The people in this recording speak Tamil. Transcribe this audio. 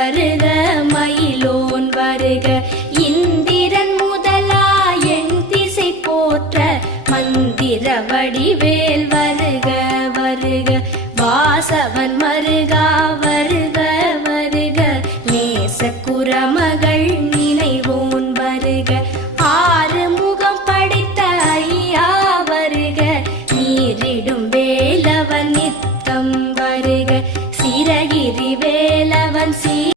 வருக மயிலோன் வருக இந்திரன் முதலா என் திசை போற்ற மந்திர வடிவேல் வருக வருக வாசவன் மருகா